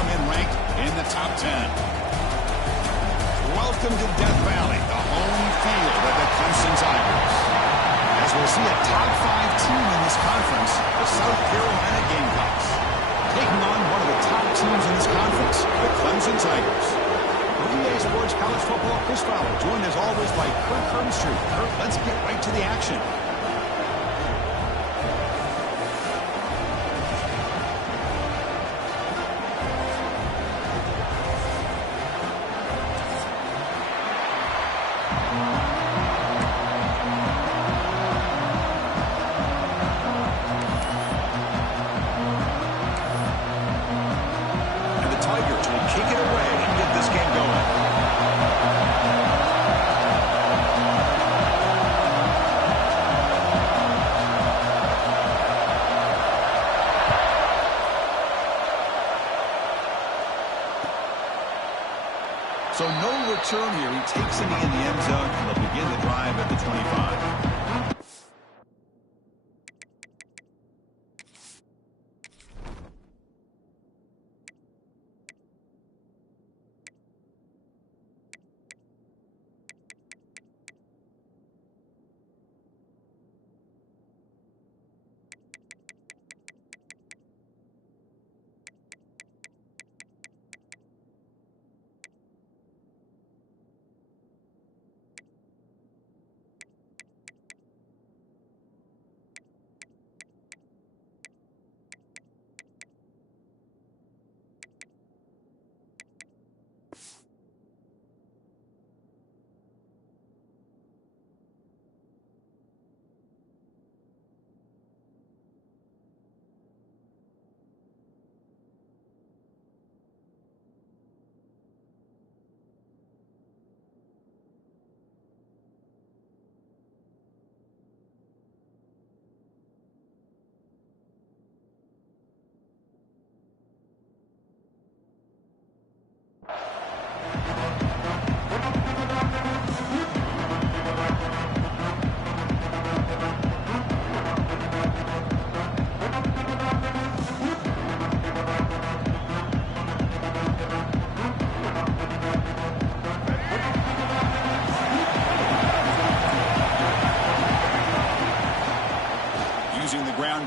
come in ranked in the top 10. Welcome to Death Valley, the home field of the Clemson Tigers. As we'll see a top 5 team in this conference, the South Carolina Gamecocks, taking on one of the top teams in this conference, the Clemson Tigers. For EA Sports College Football, Chris Fowler, joined as always by Kurt Hermstreet. Kurt, let's get right to the action. So no return here. He takes a knee in the end zone, and they'll begin the drive at the 25.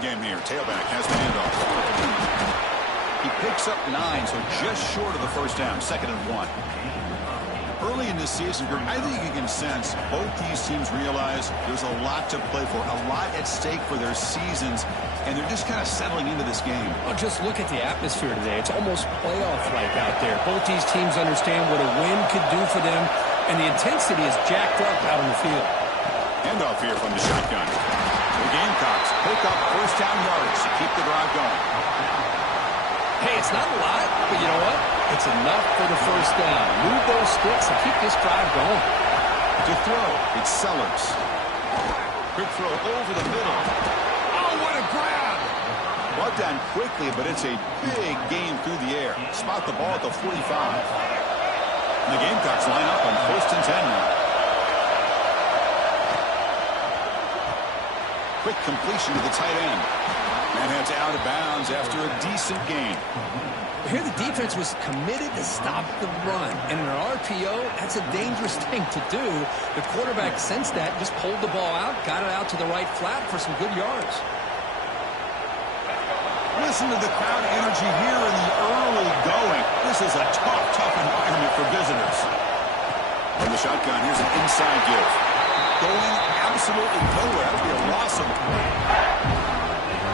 Game here. Tailback has the handoff. He picks up 9, so just short of the first down. 2nd and 1. Early in this season, I think you can sense both these teams realize there's a lot to play for, a lot at stake for their seasons, and they're just kind of settling into this game. Well, just look at the atmosphere today. It's almost playoff-like out there. Both these teams understand what a win could do for them, and the intensity is jacked up out on the field. Handoff here from the shotgun. The Gamecocks pick up first down yards to keep the drive going. Hey, it's not a lot, but you know what? It's enough for the first down. Move those sticks and keep this drive going. To throw, it's Sellers. Quick throw over the middle. Oh, what a grab! Brought down quickly, but it's a big gain through the air. Spot the ball at the 45. And the Gamecocks line up on 1st and 10 now. Quick completion to the tight end. And that's out of bounds after a decent gain. Here the defense was committed to stop the run. And in an RPO, that's a dangerous thing to do. The quarterback sensed that, just pulled the ball out, got it out to the right flat for some good yards. Listen to the crowd energy here in the early going. This is a tough environment for visitors. From the shotgun, here's an inside give. Going absolutely nowhere. That'll be a loss of play.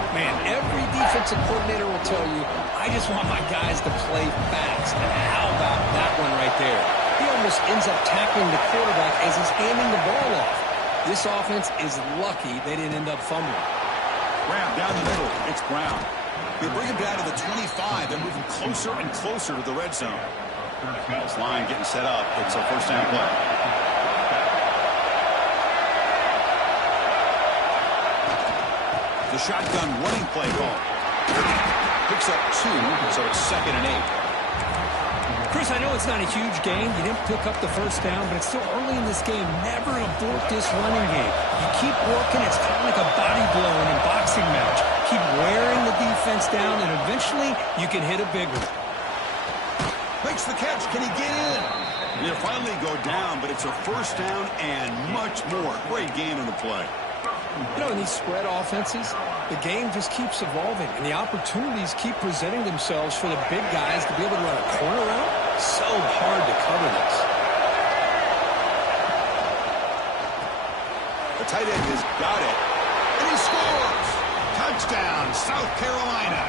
Man, every defensive coordinator will tell you, I just want my guys to play fast. And how about that one right there? He almost ends up tackling the quarterback as he's handing the ball off. This offense is lucky they didn't end up fumbling. Brown down the middle. It's Brown. They bring him down to the 25. They're moving closer and closer to the red zone. This line getting set up. It's a first down play. The shotgun running play call. Picks up 2, so it's 2nd and 8. Chris, I know it's not a huge game. You didn't pick up the first down, but it's still early in this game. Never abort this running game. You keep working. It's kind of like a body blow in a boxing match. Keep wearing the defense down, and eventually you can hit a big one. Makes the catch. Can he get in? They finally go down, but it's a first down and much more. Great game on the play. You know, in these spread offenses, the game just keeps evolving, and the opportunities keep presenting themselves for the big guys to be able to run a corner route. So hard to cover this. The tight end has got it, and he scores! Touchdown, South Carolina.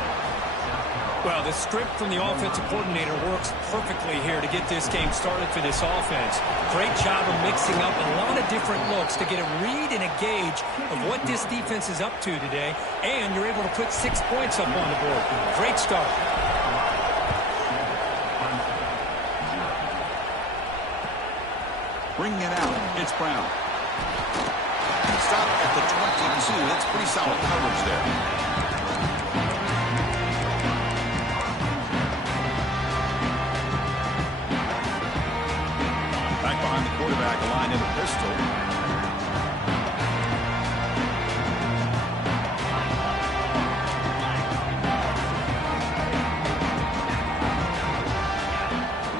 Well, the script from the offensive coordinator works perfectly here to get this game started for this offense. Great job of mixing up a lot of different looks to get a read and a gauge of what this defense is up to today, and you're able to put 6 points up on the board. Great start. Bringing it out, it's Brown. Stop at the 22. That's pretty solid coverage there. Behind the quarterback, aligned in a pistol.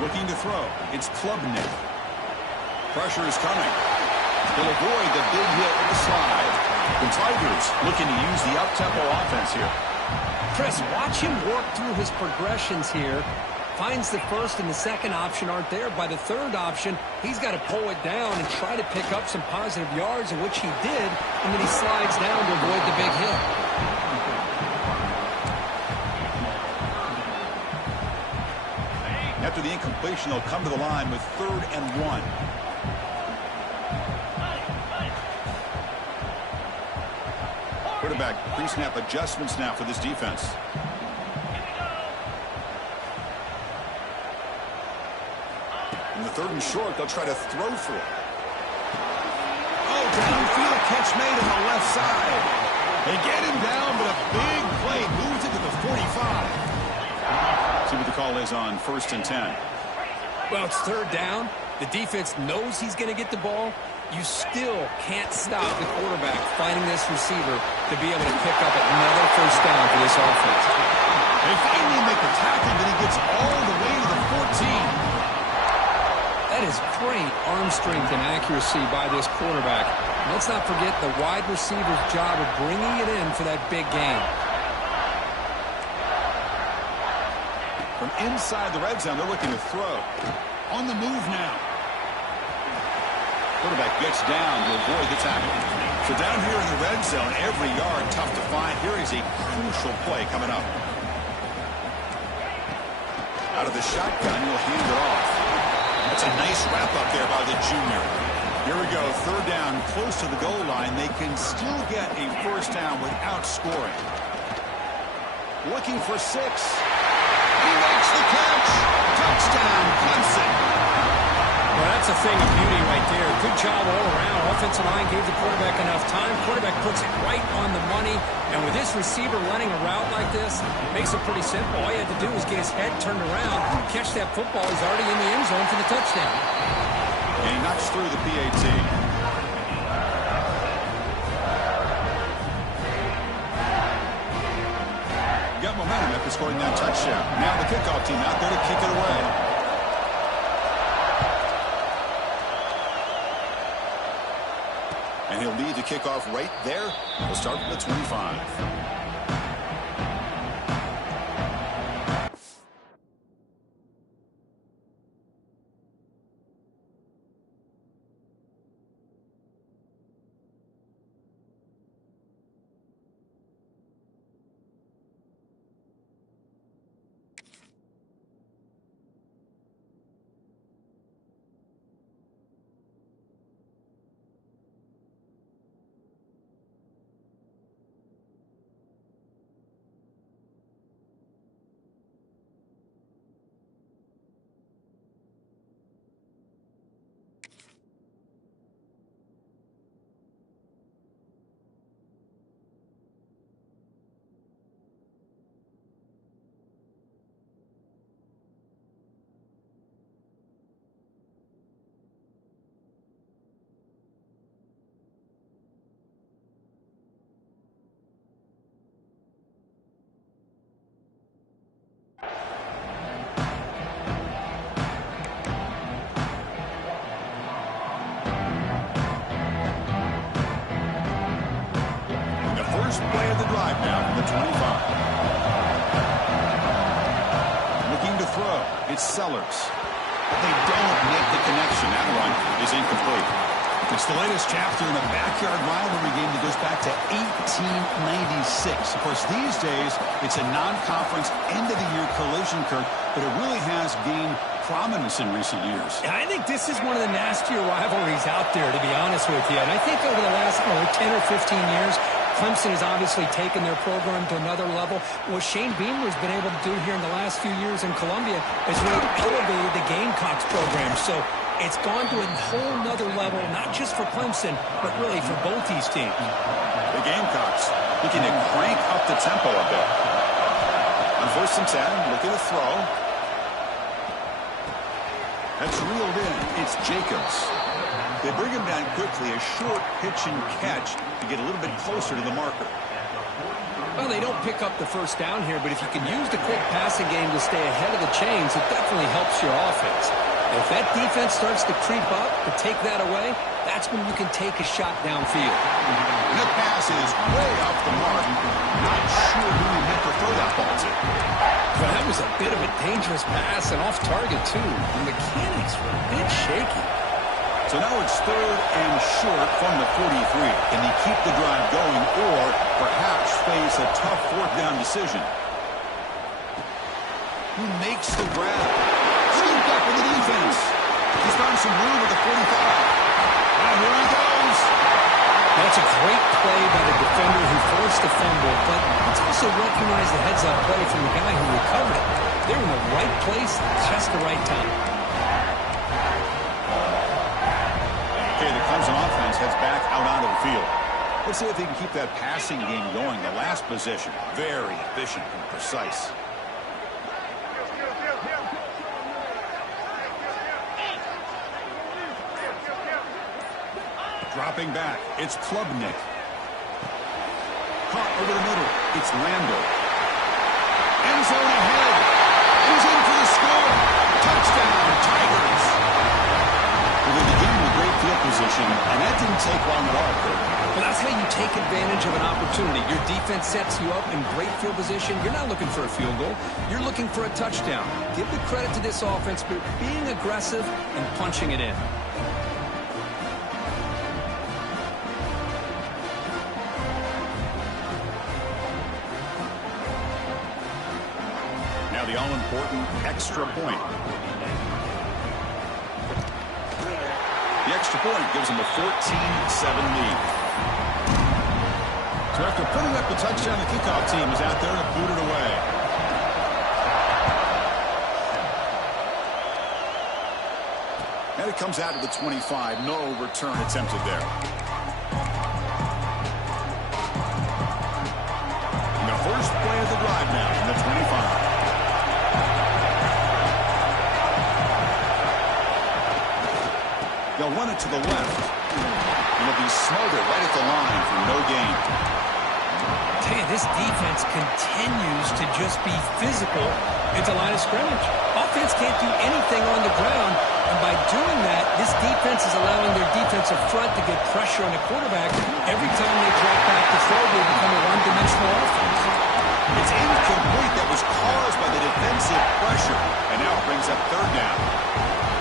Looking to throw. It's Klubnik. Pressure is coming. He'll avoid the big hit with the slide. The Tigers looking to use the up-tempo offense here. Chris, watch him work through his progressions here. Finds the first and the second option aren't there. By the third option, he's got to pull it down and try to pick up some positive yards, in which he did, and then he slides down to avoid the big hit. After the incompletion, they'll come to the line with 3rd and 1. Quarterback pre-snap adjustments now for this defense. In the 3rd and short, they'll try to throw for it. Oh, downfield catch made on the left side. They get him down, but a big play moves it to the 45. See what the call is on 1st and 10. Well, it's 3rd down. The defense knows he's going to get the ball. You still can't stop the quarterback finding this receiver to be able to pick up another 1st down for this offense. They finally make the tackle, but he gets all the way to the 14. That is great arm strength and accuracy by this quarterback. Let's not forget the wide receiver's job of bringing it in for that big game. From inside the red zone, they're looking to throw. On the move now. Quarterback gets down to avoid the tackle. So down here in the red zone, every yard tough to find. Here is a crucial play coming up. Out of the shotgun, he'll hand it off. That's a nice wrap up there by the junior. Here we go, 3rd down, close to the goal line. They can still get a 1st down without scoring. Looking for 6. He makes the catch. Touchdown, Clemson. Well, that's a thing of beauty right there. Good job all around. Offensive line gave the quarterback enough time. Quarterback puts it right on the money. And with this receiver running a route like this, makes it pretty simple. All you had to do was get his head turned around, catch that football. He's already in the end zone for the touchdown. And he knocks through the PAT. Got momentum after scoring that touchdown. Now the kickoff team out there to kick it away. And he'll lead the kickoff right there. We'll start from the 25. It's Sellers. But they don't make the connection. That run is incomplete. It's the latest chapter in a backyard rivalry game that goes back to 1896. Of course, these days, it's a non-conference end-of-the-year collision, Kirk, but it really has gained prominence in recent years. I think this is one of the nastier rivalries out there, to be honest with you. And I think over the last 10 or 15 years, Clemson has obviously taken their program to another level. What Shane Beamer has been able to do here in the last few years in Columbia is really elevated the Gamecocks program. So it's gone to a whole nother level, not just for Clemson, but really for both these teams. The Gamecocks looking to crank up the tempo a bit. On 1st and 10, look at the throw. That's reeled in. It's Jacobs. They bring him down quickly, a short pitch and catch to get a little bit closer to the marker. Well, they don't pick up the first down here, but if you can use the quick passing game to stay ahead of the chains, it definitely helps your offense. If that defense starts to creep up, to take that away, that's when you can take a shot downfield. And the pass is way off the mark. Not sure who he meant to throw that ball to. Well, that was a bit of a dangerous pass and off target, too. The mechanics were a bit shaky. So now it's 3rd and short from the 43. Can he keep the drive going or perhaps face a tough 4th down decision? Who makes the grab? Scooped up with the defense. He's found some room at the 45. And here he goes. That's a great play by the defender who forced the fumble, but it's also recognized the heads-up play from the guy who recovered it. They're in the right place, just the right time. Okay, the Clemson offense heads back out onto the field. Let's see if they can keep that passing game going. The last possession, very efficient and precise. Dropping back, it's Klubnik. Caught over the middle, it's Lando. End zone ahead. He's in for the score. Touchdown, Tigers. Well, they begin with great field position, and that didn't take long at all, Kurt. Well, that's how you take advantage of an opportunity. Your defense sets you up in great field position. You're not looking for a field goal. You're looking for a touchdown. Give the credit to this offense for being aggressive and punching it in. Now the all-important extra point. The extra point gives them a 14-7 lead. So after putting up the touchdown, the kickoff team is out there to boot it away. And it comes out to the 25. No return attempted there. And the first play of the drive now from the 25. They'll run it to the left. And it'll be smothered right at the line for no gain. Tell you, this defense continues to just be physical at the line of scrimmage. Offense can't do anything on the ground, and by doing that, this defense is allowing their defensive front to get pressure on the quarterback. Every time they drop back to throw, they become a one-dimensional offense. It's incomplete. That was caused by the defensive pressure, and now it brings up 3rd down.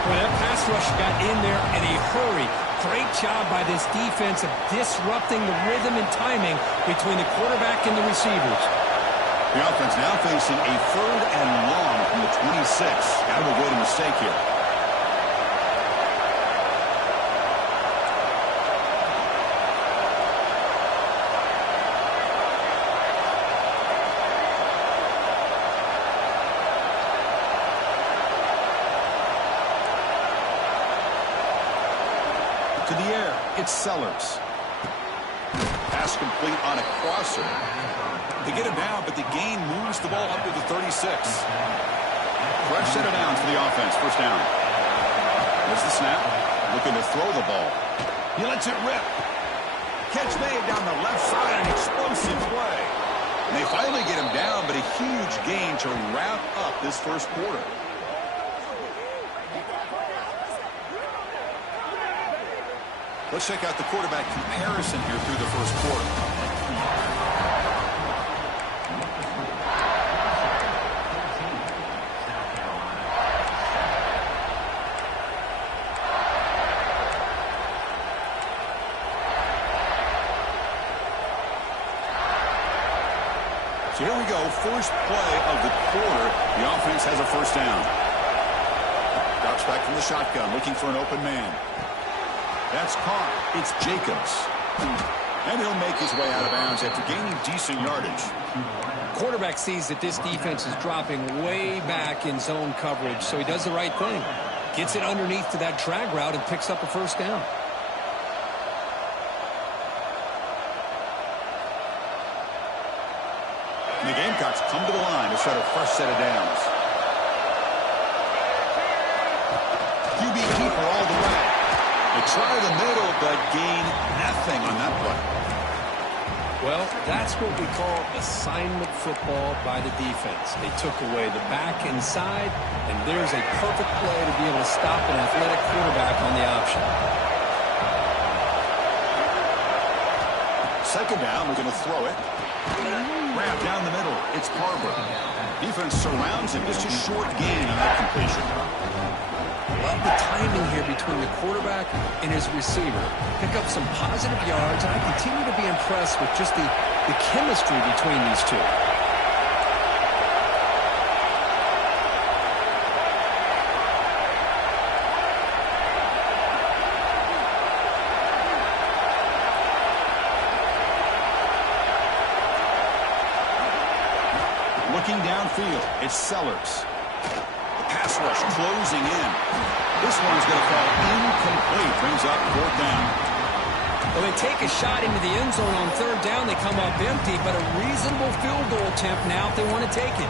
Well, that pass rush got in there in a hurry. Great job by this defense of disrupting the rhythm and timing between the quarterback and the receivers. The offense now facing a 3rd and long from the 26. Got to avoid a mistake here. To the air, it's Sellers. Pass complete on a crosser. They get him down, but the gain moves the ball up to the 36. Fresh set of downs for the offense. 1st down. There's the snap. Looking to throw the ball. He lets it rip. Catch made down the left side. An explosive play. And they finally get him down, but a huge gain to wrap up this first quarter. Let's check out the quarterback comparison here through the first quarter. So here we go, first play of the quarter. The offense has a first down. Drops back from the shotgun, looking for an open man. That's caught. It's Jacobs. And he'll make his way out of bounds after gaining decent yardage. Quarterback sees that this defense is dropping way back in zone coverage, so he does the right thing. Gets it underneath to that drag route and picks up a first down. And the Gamecocks come to the line to start a fresh set of downs. QB keeper all the way. They try the middle, but gain nothing on that play. Well, that's what we call assignment football by the defense. They took away the back inside, and there's a perfect play to be able to stop an athletic quarterback on the option. Second down, we're going to throw it. Wrap down the middle. It's Barber. Defense surrounds him. Just a short gain on that completion. Love the timing here between the quarterback and his receiver. Pick up some positive yards, and I continue to be impressed with just the chemistry between these two. Looking downfield, it's Sellers. The pass rush closing in. This one's going to fall incomplete. Brings up fourth down. Well, they take a shot into the end zone on third down. They come up empty, but a reasonable field goal attempt now if they want to take it.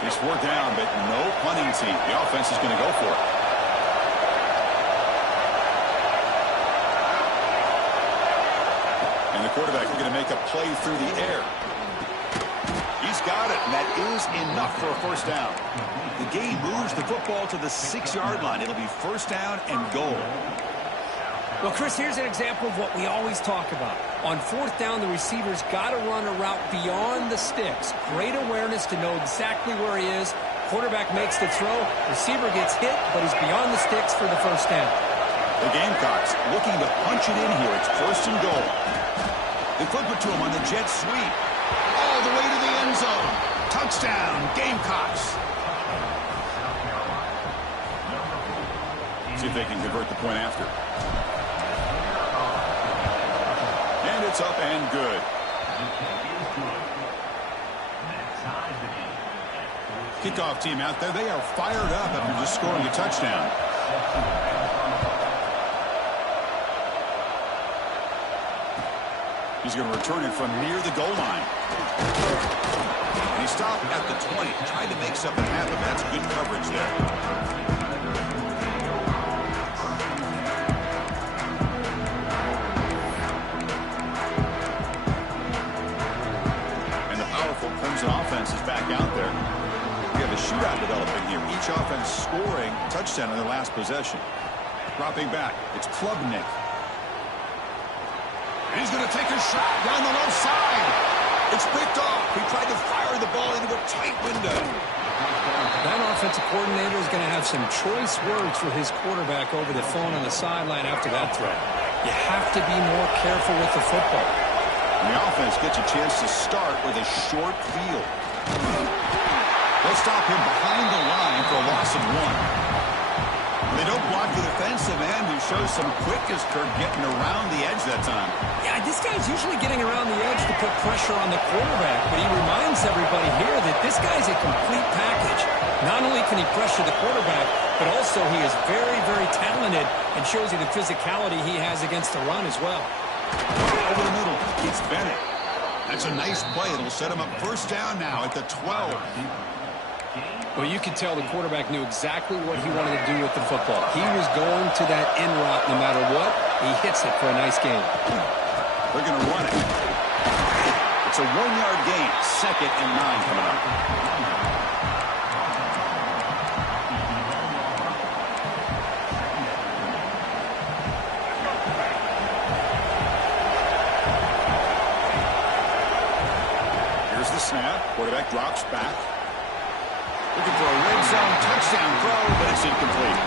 It's fourth down, but no punting team. The offense is going to go for it. And the quarterback is going to make a play through the air. He's got it, and that is enough for a first down. The game moves the football to the 6-yard line. It'll be first down and goal. Well, Chris, here's an example of what we always talk about. On fourth down, the receiver's got to run a route beyond the sticks. Great awareness to know exactly where he is. Quarterback makes the throw. Receiver gets hit, but he's beyond the sticks for the first down. The Gamecocks looking to punch it in here. It's first and goal. They flip it to him on the jet sweep. All the way to the end zone. Touchdown, Gamecocks. See if they can convert the point after. And it's up and good. Kickoff team out there. They are fired up after just scoring a touchdown. He's going to return it from near the goal line. And he stopped at the 20. Tried to make something happen. That's good coverage there. Crimson offense is back out there. We have a shootout developing here. Each offense scoring a touchdown in their last possession. Dropping back, it's Klubnik. And he's going to take a shot down the left side. It's picked off. He tried to fire the ball into a tight window. That offensive coordinator is going to have some choice words for his quarterback over the phone on the sideline after that throw. You have to be more careful with the football. And the offense gets a chance to start with a short field. They'll stop him behind the line for a loss of 1. They don't block the defensive end, who shows some quickness, Kirk, getting around the edge that time. Yeah, this guy's usually getting around the edge to put pressure on the quarterback, but he reminds everybody here that this guy's a complete package. Not only can he pressure the quarterback, but also he is very, very talented and shows you the physicality he has against the run as well. Over the middle, it's Bennett. That's a nice play. It'll set him up first down now at the 12. Well, you could tell the quarterback knew exactly what he wanted to do with the football. He was going to that in route no matter what. He hits it for a nice gain. They're going to run it. It's a 1-yard gain. 2nd and 9 coming up. snap. Quarterback drops back. Looking for a red zone touchdown throw, but it's incomplete.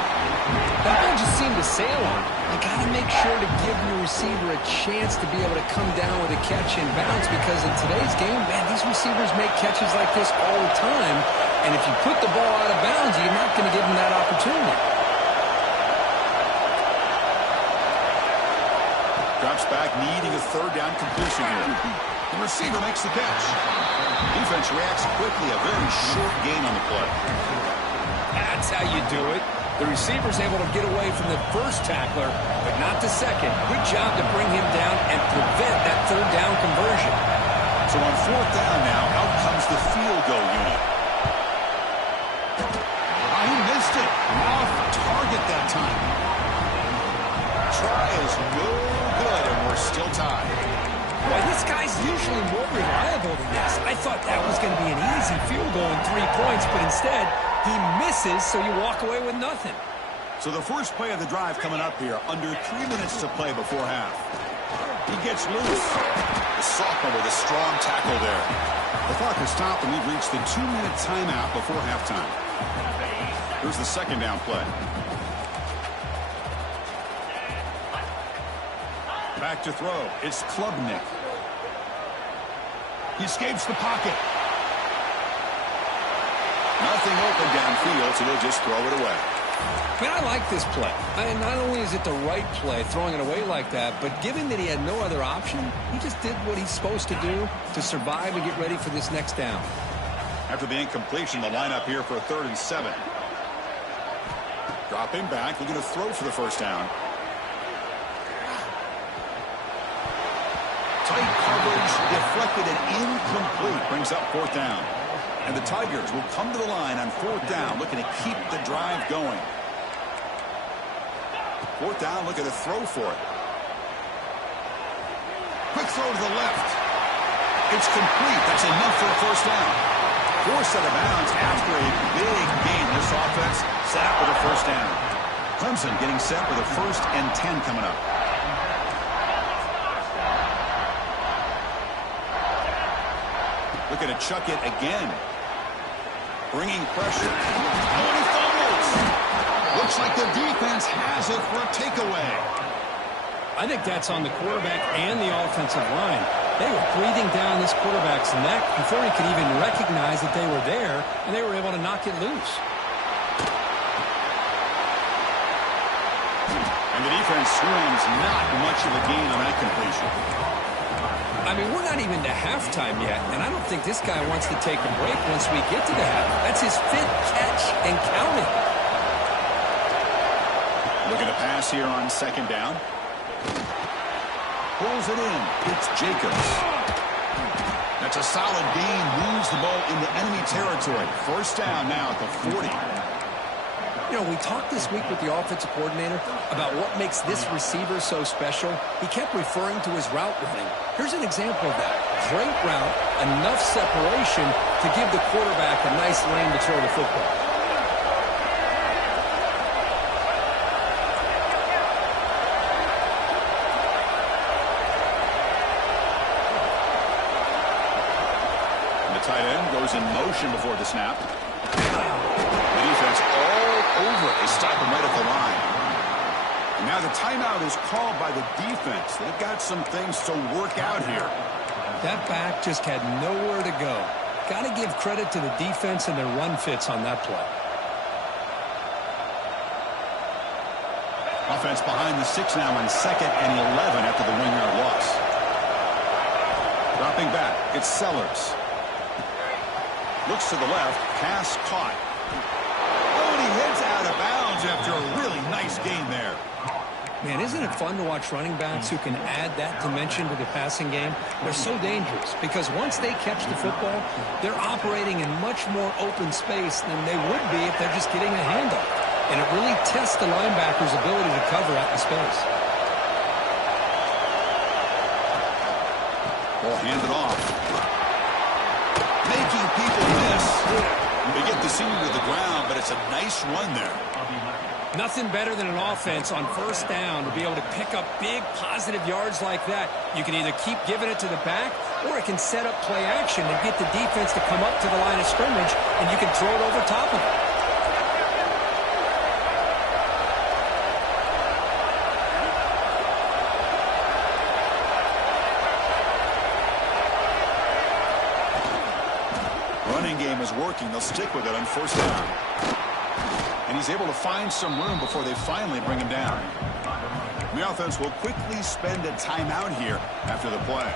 That ball just seemed to sail on. You got to make sure to give your receiver a chance to be able to come down with a catch and bounce, because in today's game, man, these receivers make catches like this all the time. And if you put the ball out of bounds, you're not going to give them that opportunity. Drops back, needing a third down completion here. The receiver makes the catch. Defense reacts quickly, a very short gain on the play. That's how you do it. The receiver's able to get away from the first tackler, but not the second. Good job to bring him down and prevent that third down conversion. So on fourth down now, out comes the field goal unit. Oh, he missed it. Off target that time. Try is no good, and we're still tied. Boy, this guy's usually more reliable than this. I thought that was going to be an easy field goal and 3 points, but instead, he misses, so you walk away with nothing. So the first play of the drive coming up here, under 3 minutes to play before half. He gets loose. The sophomore with a strong tackle there. The clock has stopped, and we've reached the 2-minute timeout before halftime. Here's the second down play. Back to throw. It's Klubnik. He escapes the pocket. Nothing open downfield, so they'll just throw it away. Man, I like this play. And not only is it the right play, throwing it away like that, but given that he had no other option, he just did what he's supposed to do to survive and get ready for this next down. After the incompletion, the lineup here for a 3rd and 7. Dropping back, looking to throw for the first down. Tight coverage, deflected and incomplete, brings up 4th down. And the Tigers will come to the line on 4th down, looking to keep the drive going. 4th down, looking to throw for it. Quick throw to the left. It's complete. That's enough for a first down. Forced out of bounds after a big gain. This offense set up with a first down. Clemson getting set with a 1st and 10 coming up. Looking to chuck it again. Bringing pressure. Oh, and he fumbles. Looks like the defense has it for a takeaway. I think that's on the quarterback and the offensive line. They were breathing down this quarterback's neck before he could even recognize that they were there, and they were able to knock it loose. And the defense swings not much of a gain on that completion. I mean, we're not even to halftime yet, and I don't think this guy wants to take a break once we get to the half. That's his 5th catch and counting. Looking to pass here on 2nd down. Pulls it in. It's Jacobs. That's a solid gain. Moves the ball into enemy territory. First down now at the 40. You know, we talked this week with the offensive coordinator about what makes this receiver so special. He kept referring to his route running. Here's an example of that. Great route, enough separation to give the quarterback a nice lane to throw the football. And the tight end goes in motion before the snap. The defense all over it. They stop him right at the line. And now the timeout is called by the defense. They've got some things to work out here. That back just had nowhere to go. Got to give credit to the defense and their run fits on that play. Offense behind the 6 now on 2nd and 11 after the 1-yard loss. Dropping back, it's Sellers. Looks to the left, pass caught. Oh, and he heads out of bounds after a really nice game there. Man, isn't it fun to watch running backs who can add that dimension to the passing game? They're so dangerous because once they catch the football, they're operating in much more open space than they would be if they're just getting a handoff. And it really tests the linebacker's ability to cover out in space. Ball handed off. Making people miss. They get the senior to the ground, but it's a nice run there. Nothing better than an offense on first down to be able to pick up big positive yards like that. You can either keep giving it to the back or it can set up play action and get the defense to come up to the line of scrimmage, and you can throw it over top of it. Running game is working. They'll stick with it on first down. And he's able to find some room before they finally bring him down. The offense will quickly spend a timeout here after the play.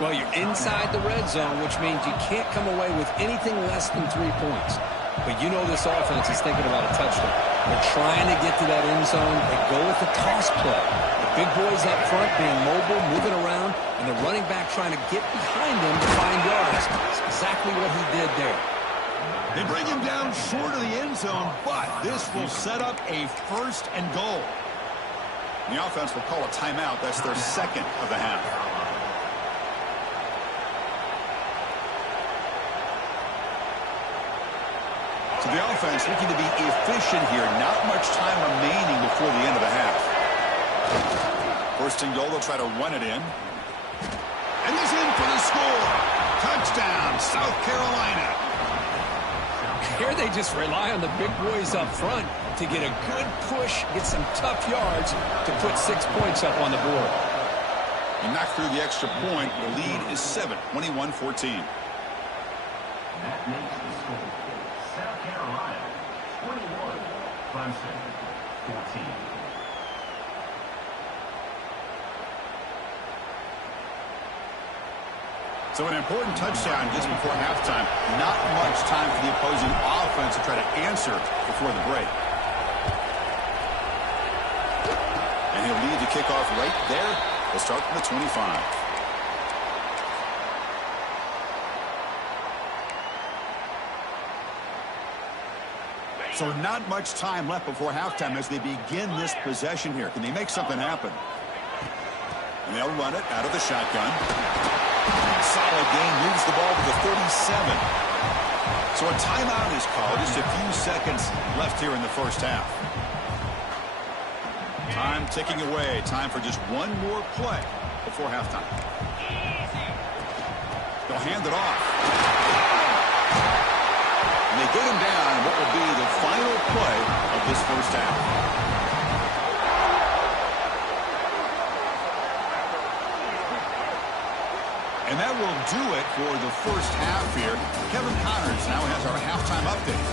Well, you're inside the red zone, which means you can't come away with anything less than 3 points. But you know this offense is thinking about a touchdown. They're trying to get to that end zone. They go with the toss play. The big boys up front being mobile, moving around, and the running back trying to get behind them to find yards. That's exactly what he did there. They bring him down short of the end zone, but this will set up a first and goal. The offense will call a timeout. That's their second of the half. So the offense looking to be efficient here. Not much time remaining before the end of the half. First and goal, they'll try to run it in. And he's in for the score. Touchdown, South Carolina. Here they just rely on the big boys up front to get a good push, get some tough yards to put 6 points up on the board. He knocked through the extra point. The lead is 7, 21-14. That makes the score South Carolina 21, Clemson 14. So an important touchdown just before halftime. Not much time for the opposing offense to try to answer before the break. And he'll lead the kickoff right there. We'll start from the 25. So not much time left before halftime as they begin this possession here. Can they make something happen? And they'll run it out of the shotgun. Solid gain, moves the ball to the 37. So a timeout is called. Just a few seconds left here in the first half. Time ticking away. Time for just one more play before halftime. They'll hand it off. And they get him down what will be the final play of this first half. And that will do it for the first half here. Kevin Connors now has our halftime update.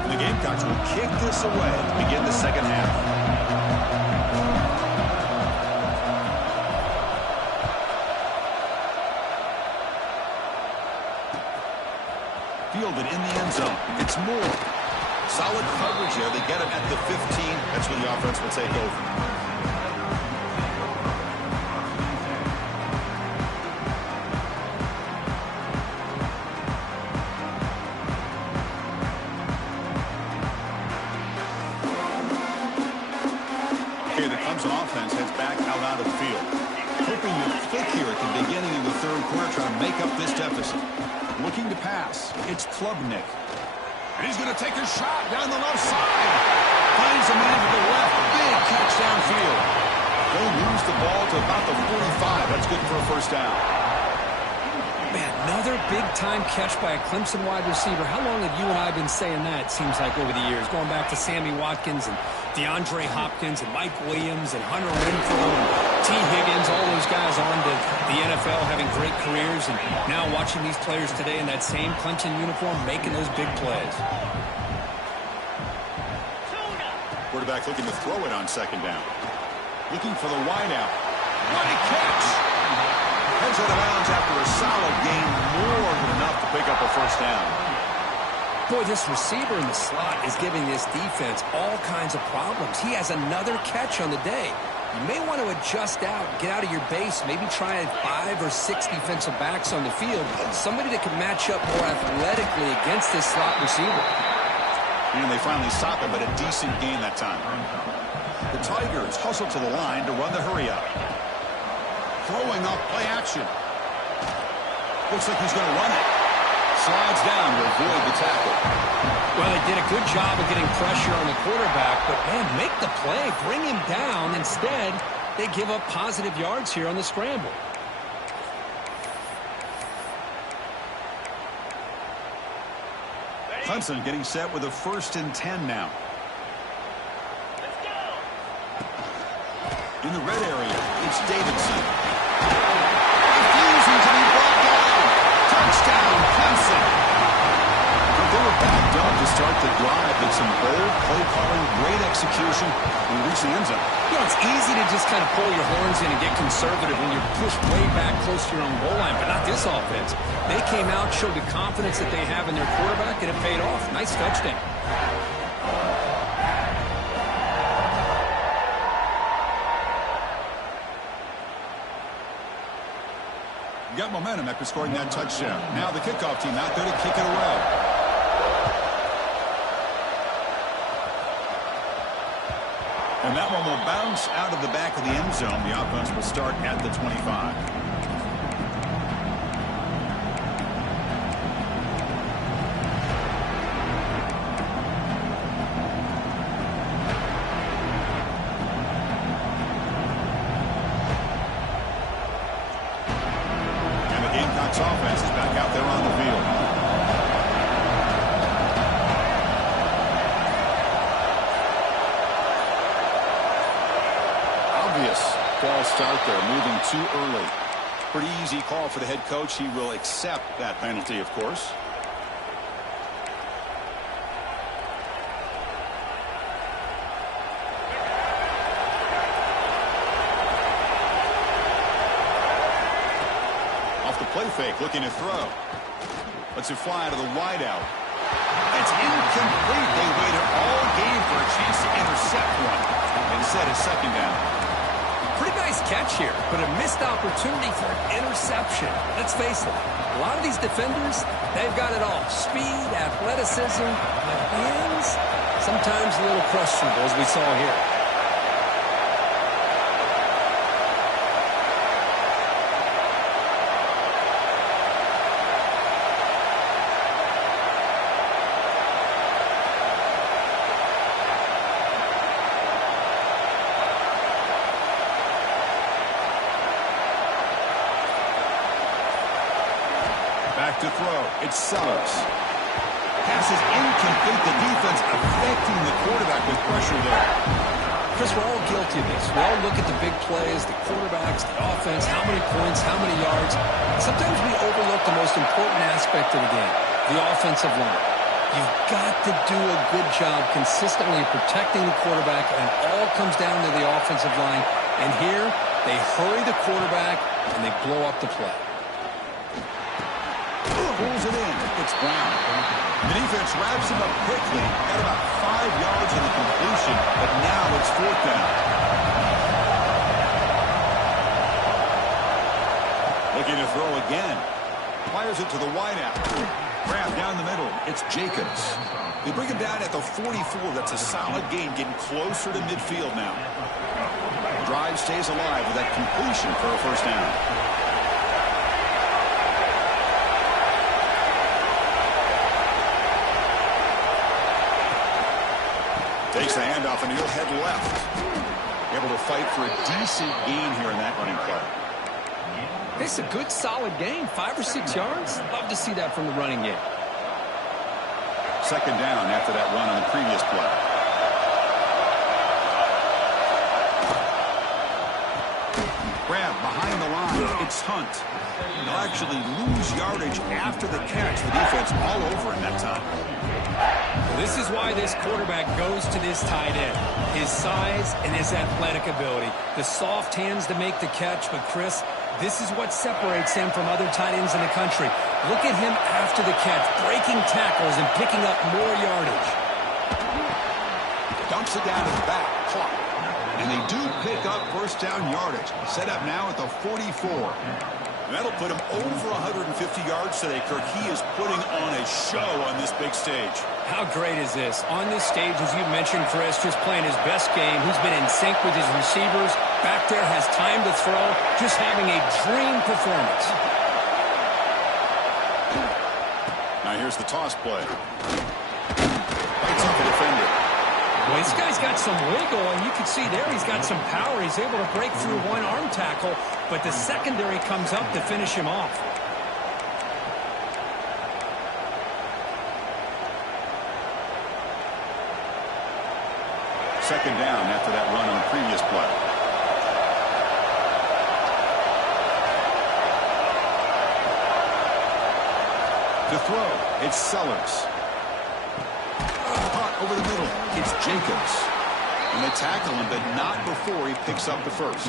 And the Gamecocks will kick this away to begin the second half. Fielded in the end zone. It's Moore. Solid coverage there. They get him at the 15. That's when the offense will take over. Okay, the Clemson offense heads back out onto the field. Hoping to click here at the beginning of the third quarter, trying to make up this deficit. Looking to pass. It's Klubnik. And he's going to take a shot down the left side. Finds a man to the left. Big catch downfield. They'll lose the ball to about the 45. That's good for a first down. Man, another big-time catch by a Clemson wide receiver. How long have you and I been saying that, it seems like, over the years? Going back to Sammy Watkins and DeAndre Hopkins and Mike Williams and Hunter Renfrow and T. Higgins, all those guys on to the NFL having great careers, and now watching these players today in that same Clemson uniform making those big plays. Quarterback looking to throw it on second down. Looking for the wideout. What a catch! Heads out of bounds after a solid gain, more than enough to pick up a first down. Boy, this receiver in the slot is giving this defense all kinds of problems. He has another catch on the day. You may want to adjust out, get out of your base, maybe try 5 or 6 defensive backs on the field. Somebody that can match up more athletically against this slot receiver. And they finally stop him, but a decent gain that time. The Tigers hustle to the line to run the hurry up. Throwing up play action. Looks like he's going to run it. slides down to avoid the tackle. Well, they did a good job of getting pressure on the quarterback, but, man, make the play. Bring him down. Instead, they give up positive yards here on the scramble. Hudson getting set with a 1st and 10 now. In the red area, it's Davidson. Refusing to be brought down. Touchdown, Clemson. They were backed up to start the drive with some bold play calling, great execution, and reach the end zone. You know, it's easy to just kind of pull your horns in and get conservative when you're pushed way back close to your own goal line, but not this offense. They came out, showed the confidence that they have in their quarterback, and it paid off. Nice touchdown. Got momentum after scoring that touchdown. Now the kickoff team out there to kick it away. And that one will bounce out of the back of the end zone. The offense will start at the 25. And the Gamecocks offense is back out there on the field. False start there, moving too early. Pretty easy call for the head coach. He will accept that penalty, of course. Off the play fake, looking to throw. Lets it fly to the wideout. It's incomplete. They waited all game for a chance to intercept one. Instead, it's 2nd down. Pretty nice catch here, but a missed opportunity for an interception. Let's face it, a lot of these defenders, they've got it all. Speed, athleticism, but hands, sometimes a little questionable, as we saw here. Back to throw. It's Sellers. Pass is incomplete. The defense affecting the quarterback with pressure there. Chris, we're all guilty of this. We all look at the big plays, the quarterbacks, the offense, how many points, how many yards. Sometimes we overlook the most important aspect of the game, the offensive line. You've got to do a good job consistently protecting the quarterback, and it all comes down to the offensive line. And here, they hurry the quarterback, and they blow up the play. Pulls it in. It's Brown. The defense wraps him up quickly. Got about 5 yards in the completion, but now it's 4th down. Looking to throw again. Fires it to the wideout. Grab down the middle. It's Jacobs. They bring him down at the 44. That's a solid gain, getting closer to midfield now. The drive stays alive with that completion for a 1st down. Takes the handoff, and he'll head left. Able to fight for a decent gain here in that running play. It's a good, solid game. 5 or 6 yards. Love to see that from the running game. 2nd down after that run on the previous play. Grab behind the line. It's Hunt. They'll actually lose yardage after the catch. The defense all over him that time. This is why this quarterback goes to this tight end. His size and his athletic ability. The soft hands to make the catch, but Chris, this is what separates him from other tight ends in the country. Look at him after the catch, breaking tackles and picking up more yardage. Dumps it down to the back, caught. And they do pick up 1st down yardage. Set up now at the 44. That'll put him over 150 yards today, Kirk. He is putting on a show on this big stage. How great is this? On this stage, as you mentioned, Chris, just playing his best game. He's been in sync with his receivers. Back there, has time to throw. Just having a dream performance. Here's the toss play. It's off the defender. Well, this guy's got some wiggle, and you can see there he's got some power. He's able to break through one arm tackle, but the secondary comes up to finish him off. Second down after that run on the previous play. To throw, it's Sellers. Caught over the middle, it's Jacobs. And they tackle him, but not before he picks up the first.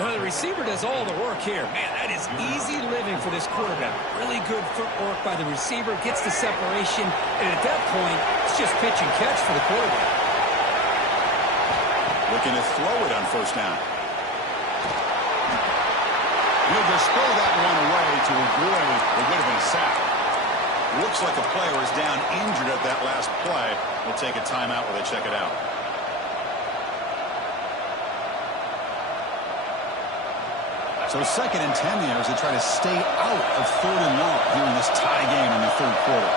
Well, the receiver does all the work here. Man, that is easy living for this quarterback. Really good footwork by the receiver, gets the separation, and at that point, it's just pitch and catch for the quarterback. Looking to throw it on first down. He'll just throw that one away to avoid what would have been a sack. Looks like a player is down injured at that last play. We'll take a timeout while they check it out. So 2nd and 10 there as they try to stay out of 3rd and long here in this tie game in the third quarter.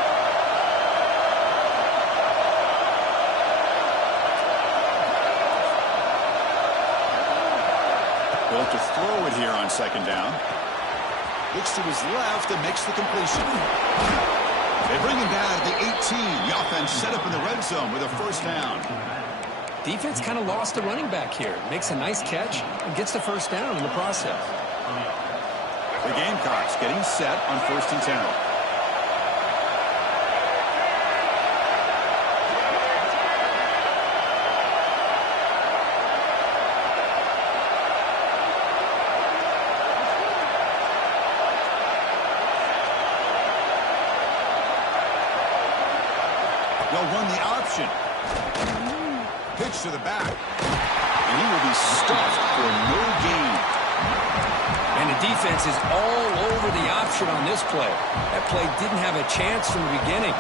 Well, to throw it here on 2nd down. Looks to his left and makes the completion. They bring him down at the 18. The offense set up in the red zone with a first down. Defense kind of lost the running back here. Makes a nice catch and gets the first down in the process. The Gamecocks getting set on 1st and 10. They'll run the option. Pitch to the back. And he will be stuffed for no gain. And the defense is all over the option on this play. That play didn't have a chance from the beginning.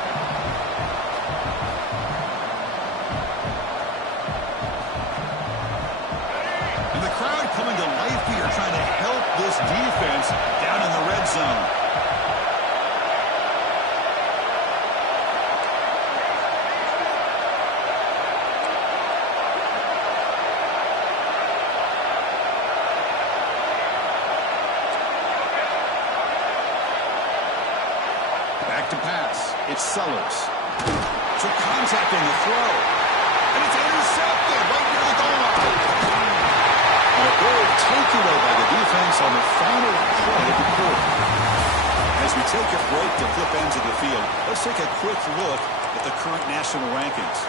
And the crowd coming to life here trying to help this defense down in the red zone. To pass, it's Sellers. Took contact in the throw. And it's intercepted right near the goal line. And a goal takeaway by the defense on the final play of the quarter. As we take a break to flip ends of the field, let's take a quick look at the current national rankings.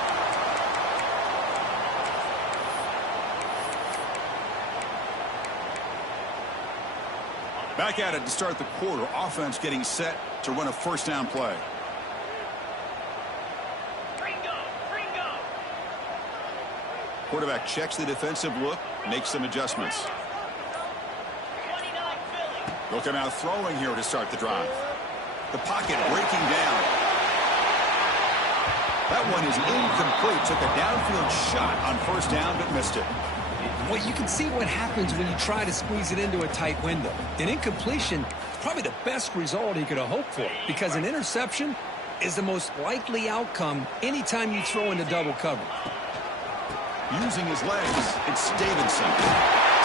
Back at it to start the quarter. Offense getting set to run a first down play. Quarterback checks the defensive look, makes some adjustments. They'll come out throwing here to start the drive. The pocket breaking down. That one is incomplete. Took a downfield shot on first down, but missed it. Well, you can see what happens when you try to squeeze it into a tight window. An incompletion is probably the best result he could have hoped for, because an interception is the most likely outcome anytime you throw into double coverage. Using his legs, it's Davidson.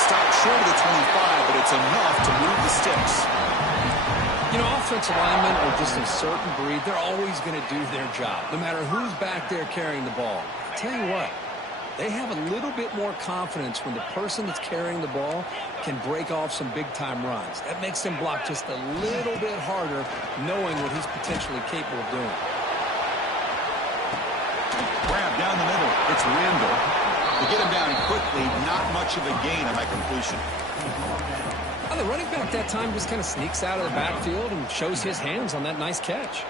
Stopped short of the 25, but it's enough to move the sticks. You know, offensive linemen are just a certain breed. They're always going to do their job, no matter who's back there carrying the ball. I tell you what, they have a little bit more confidence when the person that's carrying the ball can break off some big-time runs. That makes them block just a little bit harder, knowing what he's potentially capable of doing. Grab down the middle. It's Randall. To get him down quickly, not much of a gain on that completion. Well, the running back that time just kind of sneaks out of the backfield and shows his hands on that nice catch.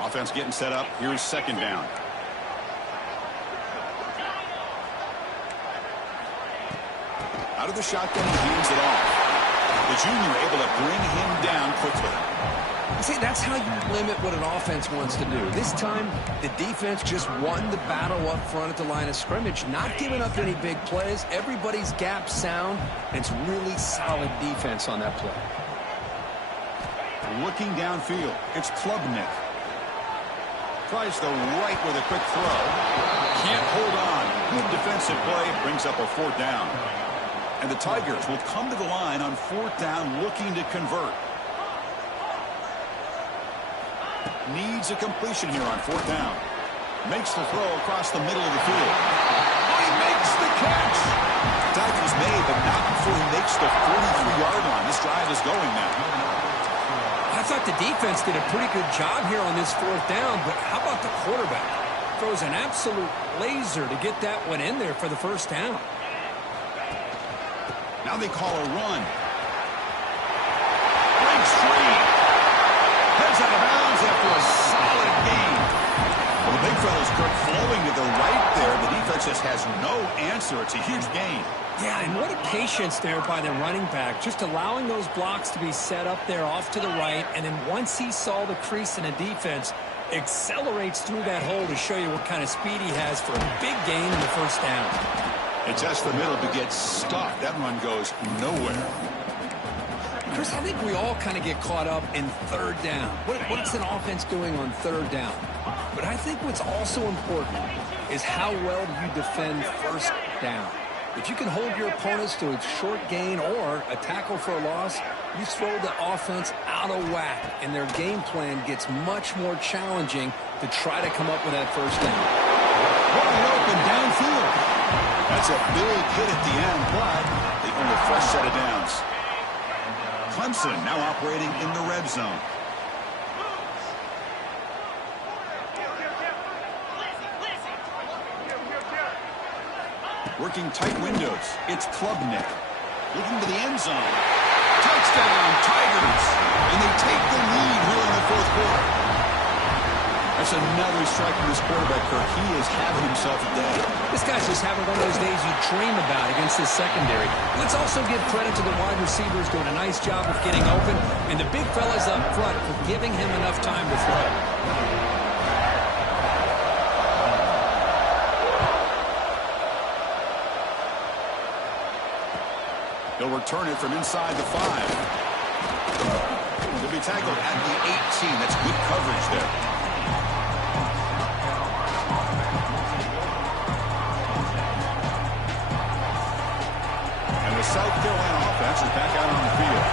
Offense getting set up. Here's second down. Out of the shotgun, he hands it off. The junior able to bring him down quickly. See, that's how you limit what an offense wants to do. This time, the defense just won the battle up front at the line of scrimmage, not giving up any big plays. Everybody's gap sound, and it's really solid defense on that play. looking downfield. It's Klubnik. Tries the right with a quick throw. Can't hold on. Good defensive play. Brings up a 4th down. And the Tigers will come to the line on 4th down looking to convert. Needs a completion here on 4th down. Makes the throw across the middle of the field. He makes the catch. Tigers may, but not before he makes the 43-yard line. This drive is going now. I thought the defense did a pretty good job here on this 4th down, but how about the quarterback? Throws an absolute laser to get that one in there for the 1st down. Now they call a run. Breaks free. Heads out of bounds after a solid gain. Well, the big fella's Kirk flowing to the right there. The defense just has no answer. It's a huge gain. Yeah, and what a patience there by the running back, just allowing those blocks to be set up there off to the right, and then once he saw the crease in the defense, accelerates through that hole to show you what kind of speed he has for a big gain in the 1st down. It tests the middle but gets stuck. That run goes nowhere. Chris, I think we all kind of get caught up in 3rd down. What's an offense doing on 3rd down? But I think what's also important is how well do you defend 1st down. If you can hold your opponents to a short gain or a tackle for a loss, you throw the offense out of whack, and their game plan gets much more challenging to try to come up with that 1st down. Wide open downfield. That's a big hit at the end, but they earn a fresh set of downs. Clemson now operating in the red zone. Working tight windows. It's Klubnik. Looking to the end zone. Touchdown, Tigers. And they take the lead here in the 4th quarter. That's another strike from this quarterback, Kirk. He is having himself a day. This guy's just having one of those days you dream about against this secondary. Let's also give credit to the wide receivers doing a nice job of getting open, and the big fellas up front for giving him enough time to throw. They'll return it from inside the 5. They'll be tackled at the 18. That's good coverage there. And the South Carolina offense is back out on the field.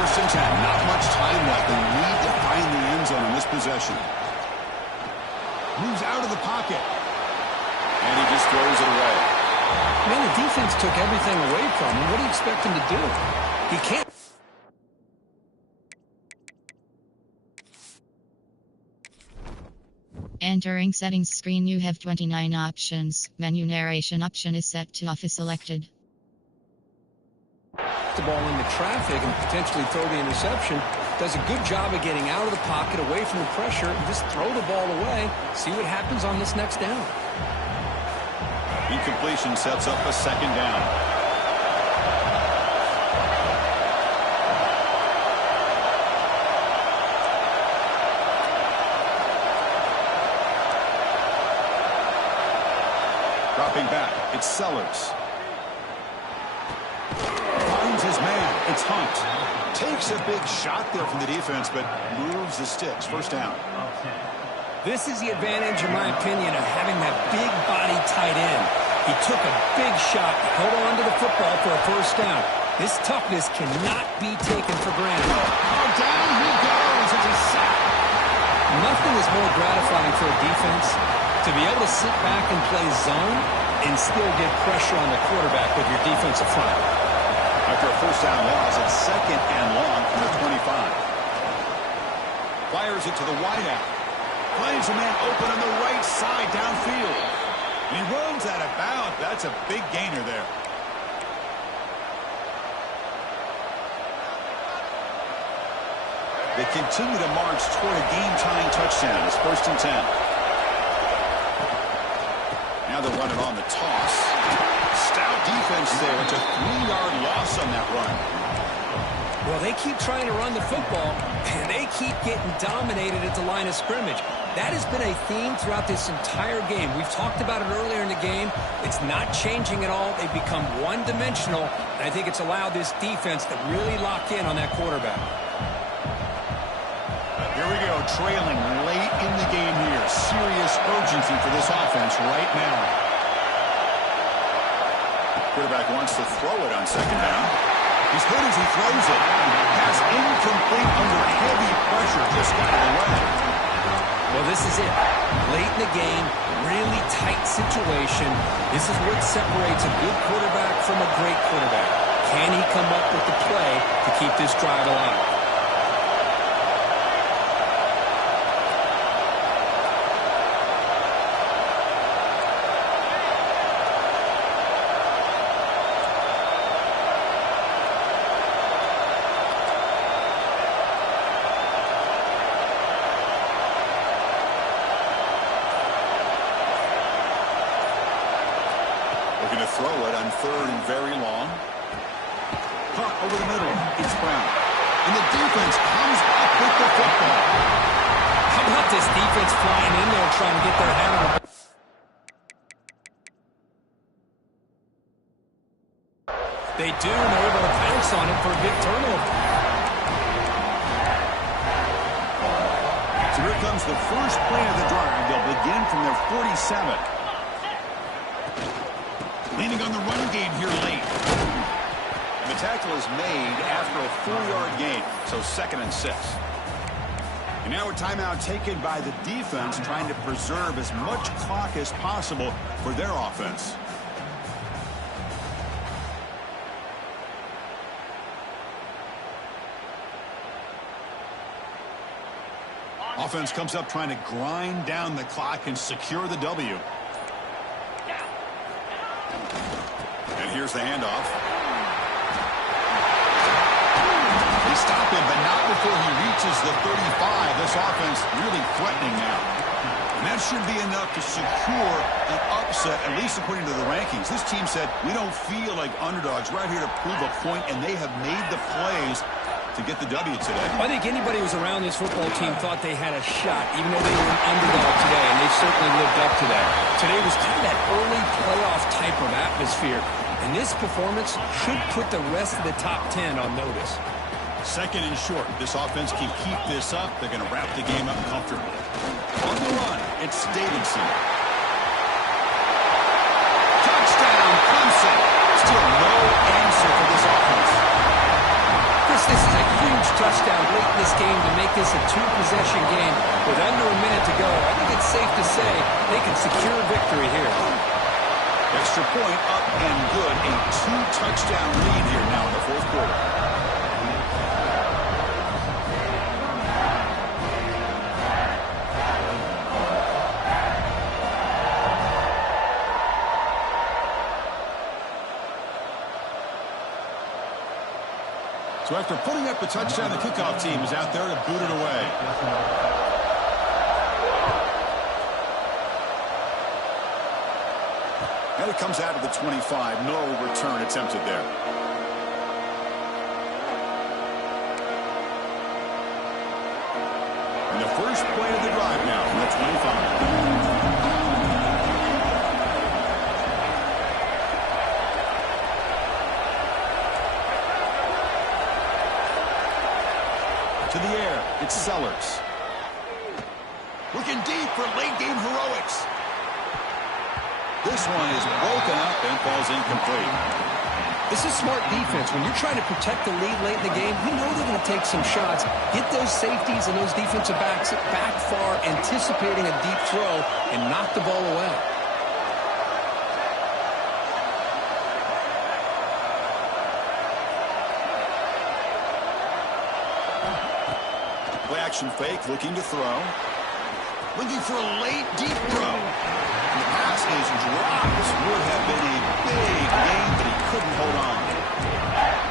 1st and 10. Not much time left. They need to find the end zone on this possession. Moves out of the pocket. And he just throws it away. Man, the defense took everything away from him. What do you expect him to do? He can't. Entering settings screen, you have 29 options. Menu narration option is set to off is selected. The ball into traffic and potentially throw the interception. Does a good job of getting out of the pocket, away from the pressure, and just throw the ball away. See what happens on this next down. Incompletion sets up a 2nd down. Dropping back, it's Sellers. Finds his man, it's Hunt. Takes a big shot there from the defense, but moves the sticks. 1st down. This is the advantage, in my opinion, of having that big body tight end. He took a big shot, held on to the football for a 1st down. This toughness cannot be taken for granted. Oh, down he goes. It's a sack. Nothing is more gratifying for a defense to be able to sit back and play zone and still get pressure on the quarterback with your defensive front. After a 1st down loss, it's 2nd and long from the 25. Fires it to the wideout. Finds a man open on the right side downfield. And he runs out of bounds. That's a big gainer there. They continue to march toward a game-tying touchdown. It's 1st and 10. Now they're running on the toss. Stout defense there. It's a 3-yard loss on that run. Well, they keep trying to run the football, and they keep getting dominated at the line of scrimmage. That has been a theme throughout this entire game. We've talked about it earlier in the game. It's not changing at all. They've become one-dimensional, and I think it's allowed this defense to really lock in on that quarterback. They're trailing late in the game here. Serious urgency for this offense right now. Quarterback wants to throw it on second down. He's hurt as he throws it. Pass incomplete under heavy pressure. Just got it away. Well, this is it. Late in the game, really tight situation. This is what separates a good quarterback from a great quarterback. Can he come up with the play to keep this drive alive? Looking to throw it on third and very long. Caught over the middle. It's Brown. And the defense comes up with the football. How about this defense flying in there trying to get their head on it? They do, and they're able to pounce on it for a big turnover. So here comes the first play of the drive. They'll begin from their 47. Leaning on the run game here late. And the tackle is made after a 4-yard gain, so 2nd and 6. And now a timeout taken by the defense, trying to preserve as much clock as possible for their offense. Offense comes up trying to grind down the clock and secure the W. And here's the handoff. They stop him, but not before he reaches the 35. This offense really threatening now. And that should be enough to secure an upset, at least according to the rankings. This team said, we don't feel like underdogs. We're out here to prove a point, and they have made the plays to get the W today. I think anybody who was around this football team thought they had a shot, even though they were an underdog today, and they certainly lived up to that. Today was kind of that early playoff type of atmosphere, and this performance should put the rest of the top 10 on notice. 2nd and short. This offense can keep this up. They're going to wrap the game up comfortably. On the run, it's Davidson. Touchdown, Clemson. Still no answer for this offense. This is a huge touchdown late in this game to make this a 2-possession game with under a minute to go. I think it's safe to say they can secure victory here. Extra point up and good. A 2-touchdown lead here now in the 4th quarter. So after putting up the touchdown, the kickoff team is out there to boot it away. And it comes out of the 25. No return attempted there. And the first play of the drive now from the 25. To the air, it's Sellers. Looking deep for late game heroics. This one is broken up and falls incomplete. This is smart defense. When you're trying to protect the lead late in the game, you know they're going to take some shots. Get those safeties and those defensive backs back far, anticipating a deep throw, and knock the ball away. Play action fake, looking to throw. Looking for a late deep throw. And the pass is dropped. This would have been a big gain, but he couldn't hold on.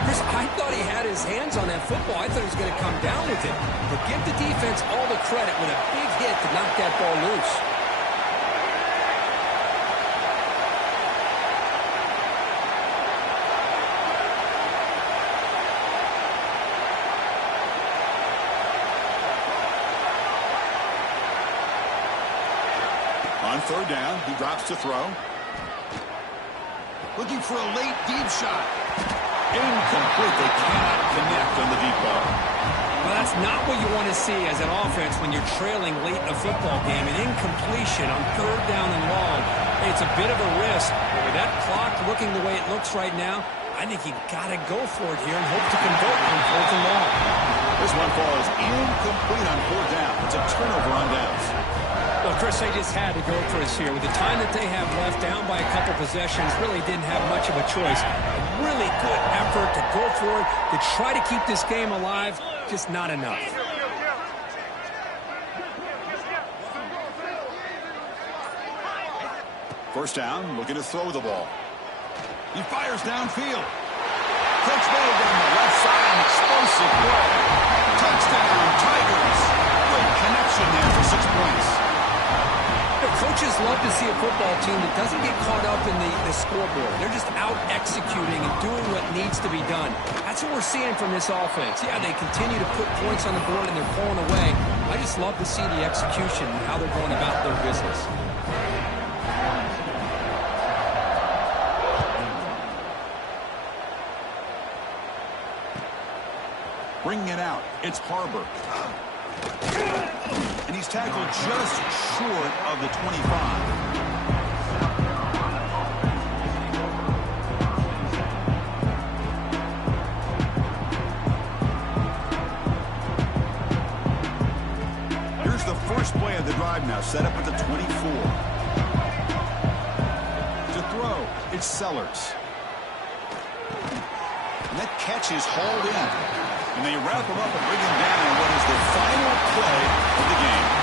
Chris, I thought he had his hands on that football. I thought he was going to come down with it. But give the defense all the credit with a big hit to knock that ball loose. On 3rd down, he drops to throw. Looking for a late deep shot. Incomplete. They cannot connect on the deep ball. Well, that's not what you want to see as an offense when you're trailing late in a football game. An incompletion on 3rd down and long. It's a bit of a risk. But with that clock looking the way it looks right now, I think you got to go for it here and hope to convert on 4th and long. This one falls incomplete on 4th down. It's a turnover on downs. Well, Chris, they just had to go for us here. With the time that they have left, down by a couple possessions, really didn't have much of a choice. A really good effort to go for it, to try to keep this game alive, just not enough. First down, looking to throw the ball. He fires downfield. Takes May down the left side, an explosive play. Touchdown, Tigers. Great connection there for 6 points. The coaches love to see a football team that doesn't get caught up in the scoreboard. They're just out executing and doing what needs to be done. That's what we're seeing from this offense. Yeah, they continue to put points on the board and they're pulling away. I just love to see the execution and how they're going about their business. Bringing it out, it's Harbor. And he's tackled just short of the 25. Here's the first play of the drive now, set up at the 24. To throw, it's Sellers. And that catch is hauled in. And they wrap him up and bring him down in what is the final play of the game.